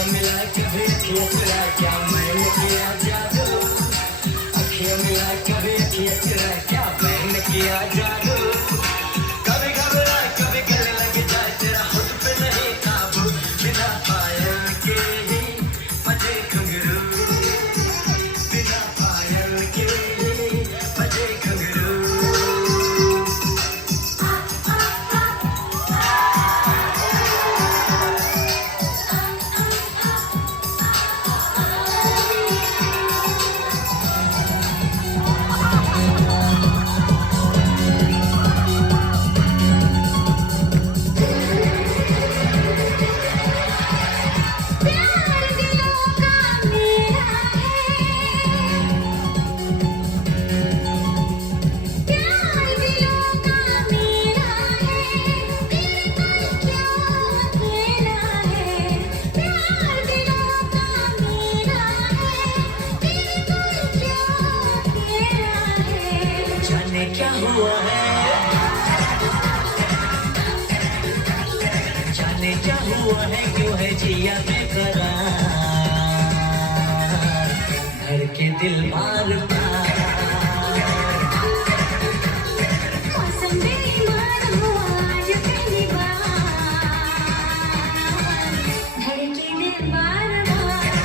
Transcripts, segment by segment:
अखियां मिला कभी अखियां चुरा क्या मैंने किया जादू अखियां मिला कभी अखियां चुरा क्या मैंने किया जादू कभी घबरा कभी गले लग जाए तेरा खुद पे नहीं काबू बिना पायल के ही बजे घुंघरू बिना पायल के ही बजे घुंघरू क्या हुआ है जाने क्या हुआ है क्यों है जिया बेकरार घर के दिल बार बार मौसम बेईमान हुआ आज पहली बार घर के दिल बार बार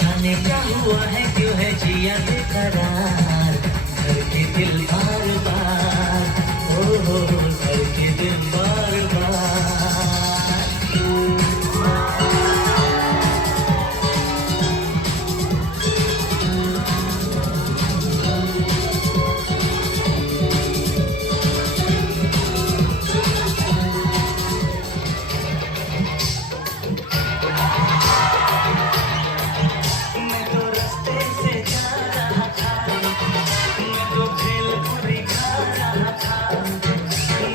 जाने क्या हुआ है क्यों है जिया बेकरार घर के दिल बार बार ओ घर के दिल बार बार मैं तो रास्ते से जा रहा था मैं तो भेलपुरी खा रहा था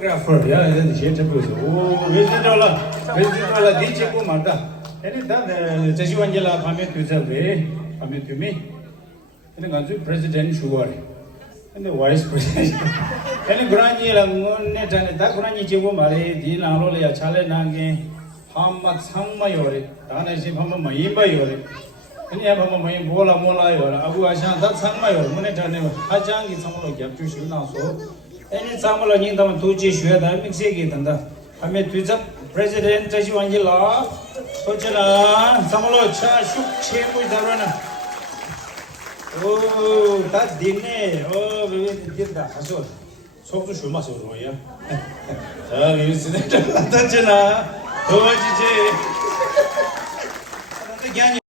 Choreographer, yeah, then she had oh, Visit DJ Kumata. And then the Jeshwangela Pamit to the way, Pamit to me. And then President Sugar. And the Vice President. And the Granny Net and the Dakrani Jigumari, Dina Lolia Chalenangi, Hamat Hangmayori, Dana Sipama Mayimba Yori. 아니 아마 뭐 몰라요. 아구 아샹 다 상마요. 문에 전에 하장기 상으로 겹주시고 나서 애니 상으로 닌다면 도지 쉬어다 믹세게 된다. 하면 뒤잡 프레지던트 저지 완질라 소처나 상으로 차슉 체고 있다라나 오, 다 됐네. 왜 됐다. 가서 속도 술 마셔 그러야. 자, 이거 나타잖아. 도와주지. 근데 그냥